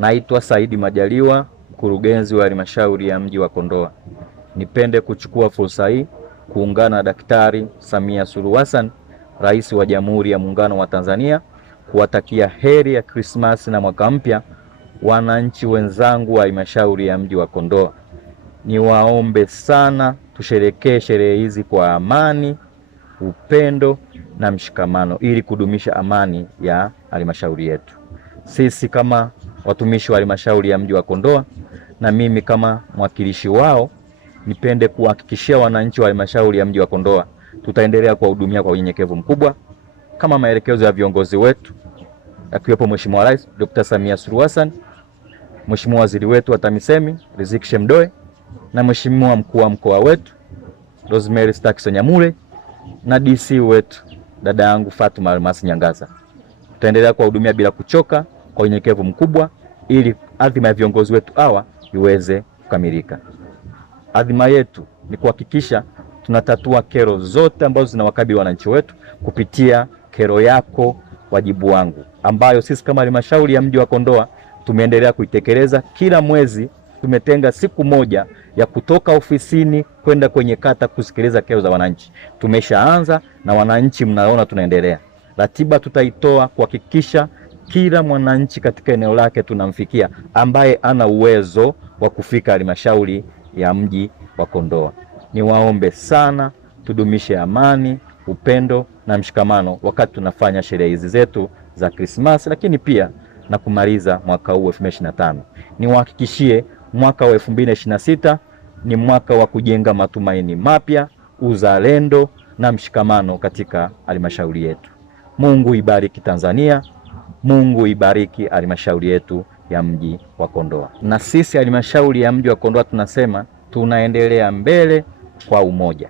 Naitwa Saidi Majaliwa, mkurugenzi wa halmashauri ya mji wa Kondoa. Nipende kuchukua fursa hii kuungana na Daktari Samia Suluhu Hassan, Rais wa Jamhuri ya Muungano wa Tanzania, kuwatakia heri ya Krismasi na mwaka mpya wananchi wenzangu wa halmashauri ya mji wa Kondoa. Niwaombe sana tusherekee sherehe hizi kwa amani, upendo na mshikamano ili kudumisha amani ya halmashauri yetu. Sisi kama watumishi wa halmashauri ya mji wa Kondoa na mimi kama mwakilishi wao, nipende kuhakikishia wananchi wa halmashauri ya mji wa Kondoa tutaendelea kuwahudumia kwa unyenyekevu mkubwa kama maelekezo ya viongozi wetu, akiwepo Mheshimiwa Rais Dr. Samia Suluhu Hassan, Mheshimiwa Waziri wetu wa TAMISEMI Riziki Shemdoe, na Mheshimiwa Mkuu wa Mkoa wetu Rosemary Stakson Nyamule, na DC wetu dada yangu Fatuma Almasi Nyangaza. Tutaendelea kuwahudumia bila kuchoka kwa unyenyekevu mkubwa ili adhima ya viongozi wetu hawa iweze kukamilika. Adhima yetu ni kuhakikisha tunatatua kero zote ambazo zinawakabili wananchi wetu kupitia Kero Yako Wajibu Wangu, ambayo sisi kama halmashauri ya mji wa Kondoa tumeendelea kuitekeleza. Kila mwezi tumetenga siku moja ya kutoka ofisini kwenda kwenye kata kusikiliza kero za wananchi. Tumeshaanza na wananchi mnaona tunaendelea. Ratiba tutaitoa kuhakikisha kila mwananchi katika eneo lake tunamfikia ambaye ana uwezo wa kufika halmashauri ya mji wa Kondoa. Niwaombe sana tudumishe amani, upendo na mshikamano wakati tunafanya sherehe hizi zetu za Krismasi, lakini pia na kumaliza mwaka huu 2025. Niwahakikishie mwaka wa 2026 ni mwaka wa kujenga matumaini mapya, uzalendo na mshikamano katika halmashauri yetu. Mungu ibariki Tanzania. Mungu ibariki halmashauri yetu ya mji wa Kondoa. Na sisi halmashauri ya mji wa Kondoa tunasema tunaendelea mbele kwa umoja.